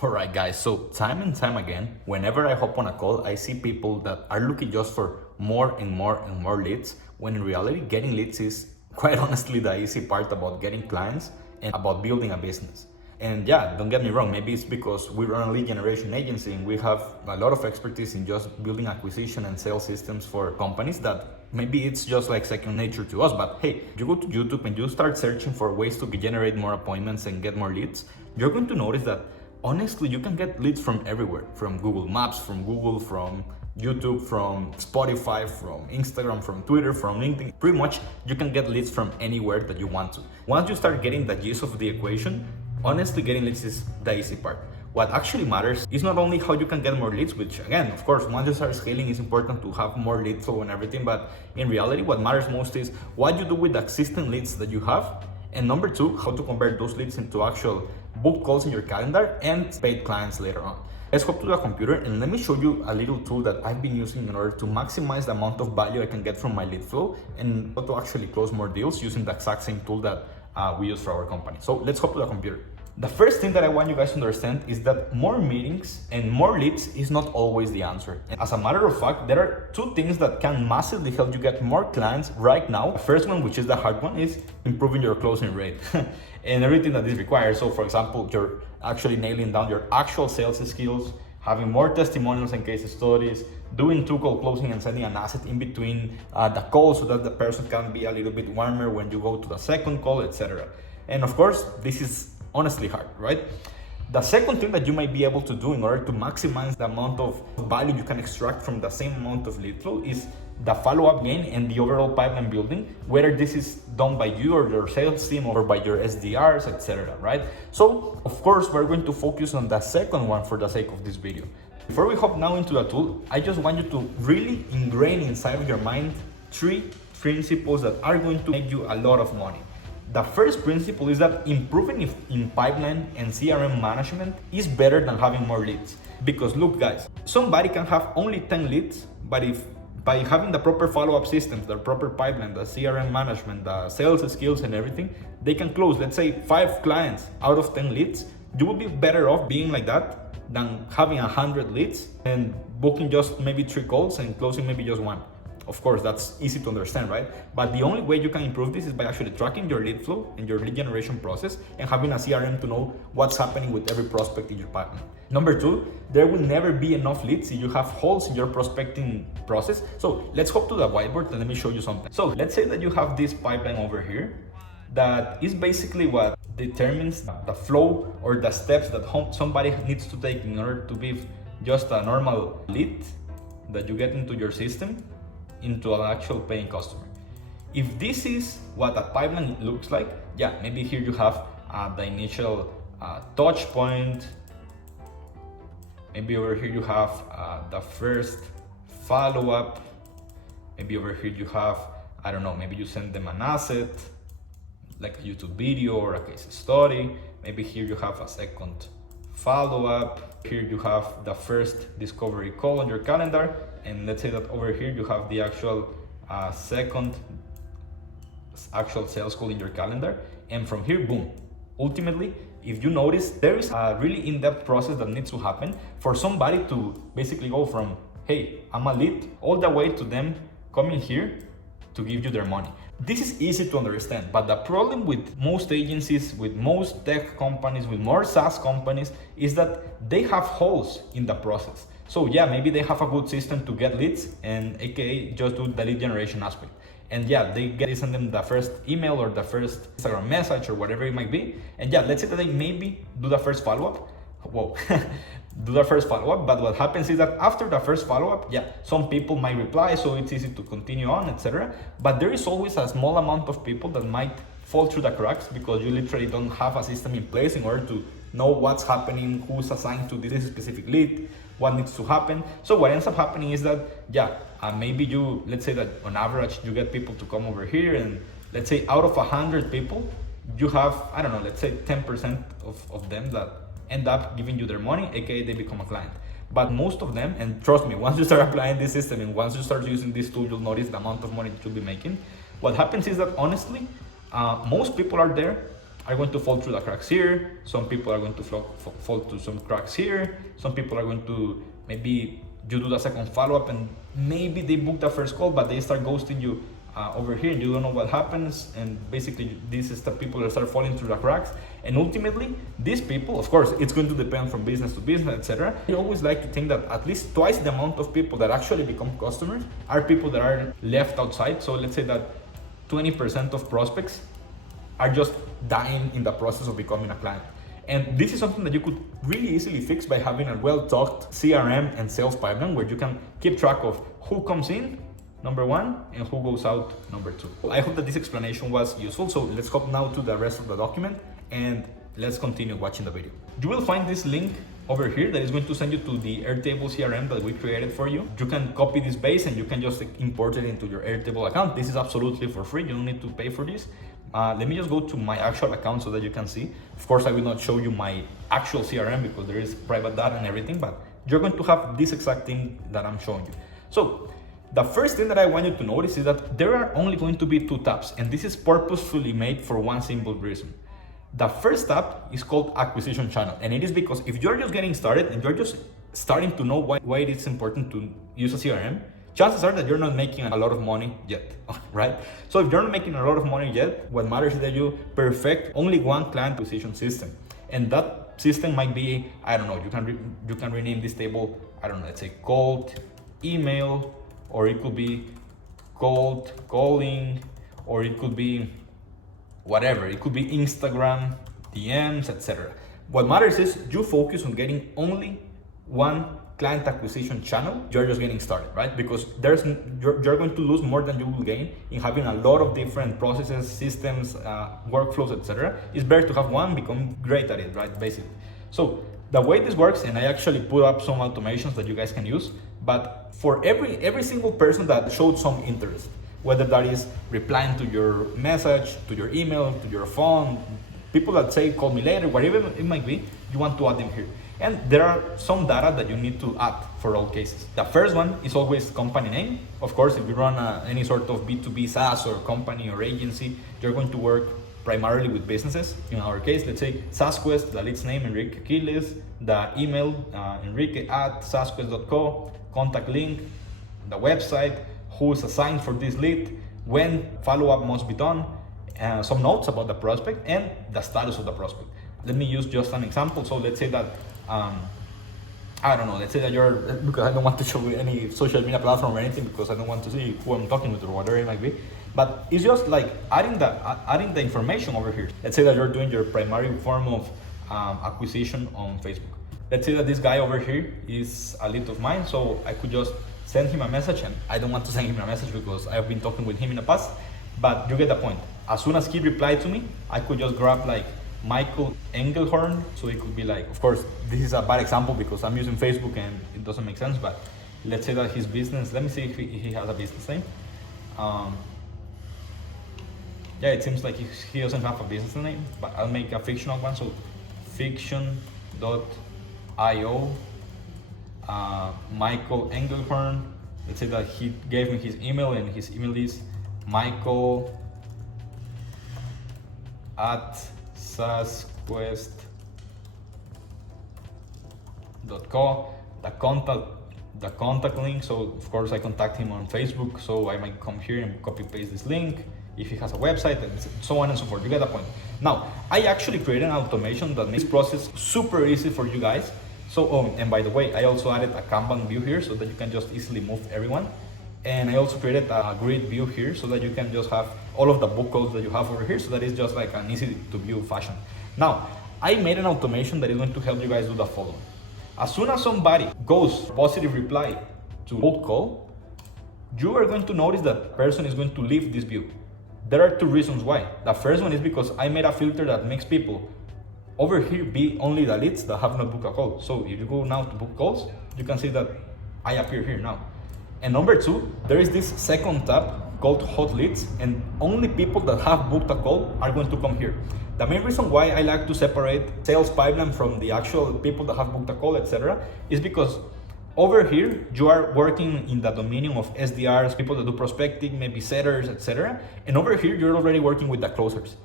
Alright guys, so time and time again, whenever I hop on a call, I see people that are looking just for more and more and more leads, when in reality getting leads is quite honestly the easy part about getting clients and about building a business. And yeah, don't get me wrong, maybe it's because we run a lead generation agency and we have a lot of expertise in just building acquisition and sales systems for companies that maybe it's just like second nature to us. But hey, you go to YouTube and you start searching for ways to generate more appointments and get more leads, you're going to notice that honestly, you can get leads from everywhere, from Google Maps, from Google, from YouTube, from Spotify, from Instagram, from Twitter, from LinkedIn. Pretty much you can get leads from anywhere that you want to. Once you start getting the gist of the equation, honestly, getting leads is the easy part. What actually matters is not only how you can get more leads, which again, of course, once you start scaling, it's important to have more lead flow and everything. But in reality, what matters most is what you do with the existing leads that you have. And number two, how to convert those leads into actual book calls in your calendar and paid clients later on. Let's hop to the computer and let me show you a little tool that I've been using in order to maximize the amount of value I can get from my lead flow and how to actually close more deals using the exact same tool that we use for our company. So let's hop to the computer. The first thing that I want you guys to understand is that more meetings and more leads is not always the answer. And as a matter of fact, there are two things that can massively help you get more clients right now. The first one, which is the hard one, is improving your closing rate and everything that this requires. So for example, you're actually nailing down your actual sales skills, having more testimonials and case studies, doing two-call closing and sending an asset in between the calls so that the person can be a little bit warmer when you go to the second call, etc. And of course, this is honestly hard, right? The second thing that you might be able to do in order to maximize the amount of value you can extract from the same amount of lead flow is the follow-up game and the overall pipeline building, whether this is done by you or your sales team or by your SDRs, etc., right? So of course, we're going to focus on the second one for the sake of this video. Before we hop now into the tool, I just want you to really ingrain inside of your mind three principles that are going to make you a lot of money. The first principle is that improving in pipeline and CRM management is better than having more leads. Because look guys, somebody can have only 10 leads, but if by having the proper follow-up systems, the proper pipeline, the CRM management, the sales skills and everything, they can close, let's say 5 clients out of 10 leads. You will be better off being like that than having 100 leads and booking just maybe 3 calls and closing maybe just 1. Of course, that's easy to understand, right? But the only way you can improve this is by actually tracking your lead flow and your lead generation process and having a CRM to know what's happening with every prospect in your pipeline. Number two, there will never be enough leads if you have holes in your prospecting process. So let's hop to the whiteboard and let me show you something. So let's say that you have this pipeline over here that is basically what determines the flow or the steps that somebody needs to take in order to be just a normal lead that you get into your system into an actual paying customer. If this is what a pipeline looks like, yeah, maybe here you have the initial touch point. Maybe over here you have the first follow-up. Maybe over here you have, I don't know, maybe you send them an asset, like a YouTube video or a case study. Maybe here you have a second follow-up. Here you have the first discovery call on your calendar. And let's say that over here you have the actual second sales call in your calendar. And from here, boom. Ultimately, if you notice, there is a really in-depth process that needs to happen for somebody to basically go from, hey, I'm a lead, all the way to them coming here to give you their money. This is easy to understand, but the problem with most agencies, with most tech companies, with more SaaS companies, is that they have holes in the process. So yeah, maybe they have a good system to get leads and aka just do the lead generation aspect. And yeah, they send them the first email or the first Instagram message or whatever it might be. And yeah, let's say that they maybe do the first follow-up. Whoa. Do the first follow-up, but what happens is that after the first follow-up, yeah, some people might reply, so it's easy to continue on, etc. But there is always a small amount of people that might fall through the cracks because you literally don't have a system in place in order to know what's happening, who's assigned to this specific lead, what needs to happen. So what ends up happening is that, yeah, maybe you, let's say that on average, you get people to come over here and let's say out of 100 people, you have, I don't know, let's say 10% of them that end up giving you their money, aka they become a client. But most of them, and trust me, once you start applying this system and once you start using this tool, you'll notice the amount of money that you'll be making. What happens is that honestly, most people are there are going to fall through the cracks here. Some people are going to fall through some cracks here. Some people are going to, maybe you do the second follow-up and maybe they book the first call, but they start ghosting you over here and you don't know what happens. And basically this is the people that start falling through the cracks. And ultimately these people, of course, it's going to depend from business to business, etc. I always like to think that at least twice the amount of people that actually become customers are people that are left outside. So let's say that 20% of prospects are just dying in the process of becoming a client. And this is something that you could really easily fix by having a well-talked CRM and sales pipeline where you can keep track of who comes in, number one, and who goes out, number two. I hope that this explanation was useful. So let's hop now to the rest of the document and let's continue watching the video. You will find this link over here that is going to send you to the Airtable CRM that we created for you. You can copy this base and you can just import it into your Airtable account. This is absolutely for free. You don't need to pay for this. Let me just go to my actual account so that you can see. Of course, I will not show you my actual CRM because there is private data and everything, but you're going to have this exact thing that I'm showing you. So the first thing that I want you to notice is that there are only going to be 2 tabs, and this is purposefully made for one simple reason. The first tab is called acquisition channel, and it is because if you're just getting started and you're just starting to know why it is important to use a CRM, chances are that you're not making a lot of money yet, right? So if you're not making a lot of money yet, what matters is that you perfect only one client acquisition system. And that system might be, I don't know, you can rename this table, I don't know, let's say cold email, or it could be cold calling, or it could be whatever. It could be Instagram, DMs, etc. What matters is you focus on getting only one client acquisition channel. You're just getting started, right? Because you're going to lose more than you will gain in having a lot of different processes, systems, workflows, etc. It's better to have one, become great at it, right? Basically. So the way this works, and I actually put up some automations that you guys can use, but for every single person that showed some interest, whether that is replying to your message, to your email, to your phone, people that say call me later, whatever it might be, you want to add them here. And there are some data that you need to add for all cases. The first one is always company name. Of course, if you run any sort of B2B SaaS or company or agency, you're going to work primarily with businesses. In our case, let's say SaaSquest, the lead's name, Enrique Quiles, the email, enrique@saasquest.co, contact link, the website, who is assigned for this lead, when follow-up must be done, some notes about the prospect, and the status of the prospect. Let me use just an example. So let's say that, I don't know, let's say that because I don't want to show you any social media platform or anything because I don't want to see who I'm talking with or whatever it might be. But it's just like adding the information over here. Let's say that you're doing your primary form of acquisition on Facebook. Let's say that this guy over here is a lead of mine, so I could just send him a message, and I don't want to send him a message because I've been talking with him in the past, but you get the point. As soon as he replied to me, I could just grab like Michael Engelhorn, so it could be like, of course, this is a bad example because I'm using Facebook and it doesn't make sense, but let's say that his business, let me see if he has a business name. Yeah, it seems like he doesn't have a business name, but I'll make a fictional one, so fiction.io, Michael Engelhorn. Let's say that he gave me his email, and his email is michael@saasquest.co. The contact link, so of course I contact him on Facebook, so I might come here and copy paste this link. If he has a website, and so on and so forth. You get the point. Now, I actually created an automation that makes this process super easy for you guys. So, and by the way, I also added a Kanban view here so that you can just easily move everyone. And I also created a grid view here so that you can just have all of the book codes that you have over here, so that it's just like an easy to view fashion. Now, I made an automation that is going to help you guys do the following. As soon as somebody goes positive reply to cold call, you are going to notice that person is going to leave this view. There are 2 reasons why. The first one is because I made a filter that makes people over here be only the leads that have not booked a call. So if you go now to book calls, you can see that I appear here now. And number 2, there is this second tab called hot leads, and only people that have booked a call are going to come here. The main reason why I like to separate sales pipeline from the actual people that have booked a call, etc., is because over here, you are working in the dominion of SDRs, people that do prospecting, maybe setters, etc. And over here, you're already working with the closers.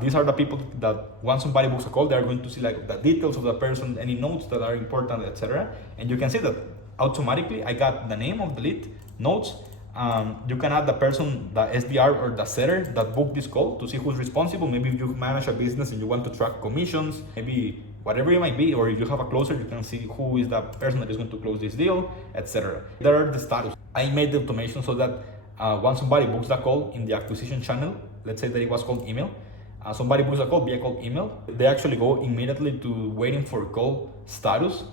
These are the people that once somebody books a call, they're going to see like the details of the person, any notes that are important, etc. And you can see that automatically I got the name of the lead, notes. You can add the person, the SDR or the setter that booked this call to see who's responsible. Maybe if you manage a business and you want to track commissions, maybe whatever it might be, or if you have a closer, you can see who is the person that is going to close this deal, etc. There are the status. I made the automation so that once somebody books the call in the acquisition channel, let's say that it was called email, somebody books a call via call email, they actually go immediately to waiting for call status.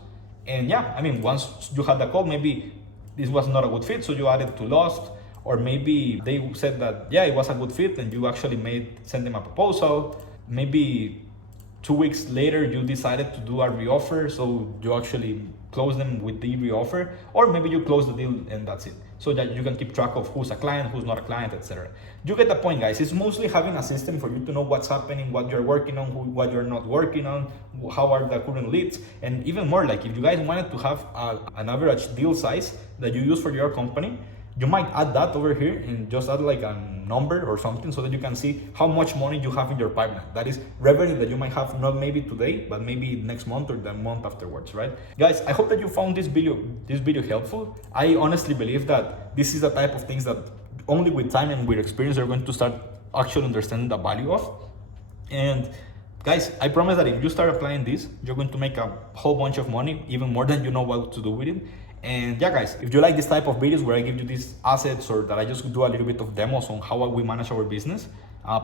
And yeah, I mean, once you had the call, maybe this was not a good fit, so you added to lost, or maybe they said that, yeah, it was a good fit, and you actually sent them a proposal. Maybe 2 weeks later, you decided to do a reoffer, so you actually close them with the reoffer, or maybe you close the deal and that's it. So that you can keep track of who's a client, who's not a client, etc. You get the point, guys. It's mostly having a system for you to know what's happening, what you're working on, what you're not working on, how are the current leads, and even more, like if you guys wanted to have an average deal size that you use for your company, you might add that over here and just add like a number or something so that you can see how much money you have in your pipeline. That is revenue that you might have not maybe today, but maybe next month or the month afterwards, right? Guys, I hope that you found this video helpful. I honestly believe that this is the type of things that only with time and with experience you're going to start actually understanding the value of. And guys, I promise that if you start applying this, you're going to make a whole bunch of money, even more than you know what to do with it. And yeah, guys, if you like this type of videos where I give you these assets or that I just do a little bit of demos on how we manage our business,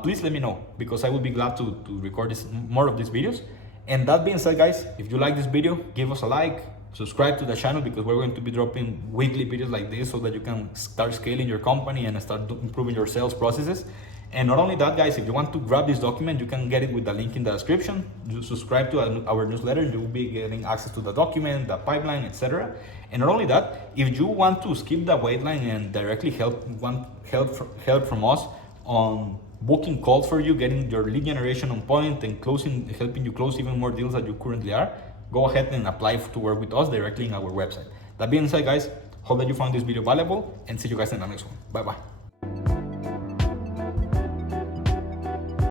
please let me know, because I will be glad to record more of these videos. And that being said, guys, if you like this video, give us a like, subscribe to the channel, because we're going to be dropping weekly videos like this so that you can start scaling your company and start improving your sales processes. And not only that, guys, if you want to grab this document, you can get it with the link in the description. You subscribe to our newsletter, you'll be getting access to the document, the pipeline, etc. And not only that, if you want to skip the wait line and directly want help from us on booking calls for you, getting your lead generation on point and helping you close even more deals that you currently are, go ahead and apply to work with us directly in our website. That being said, guys, hope that you found this video valuable, and see you guys in the next one. Bye-bye.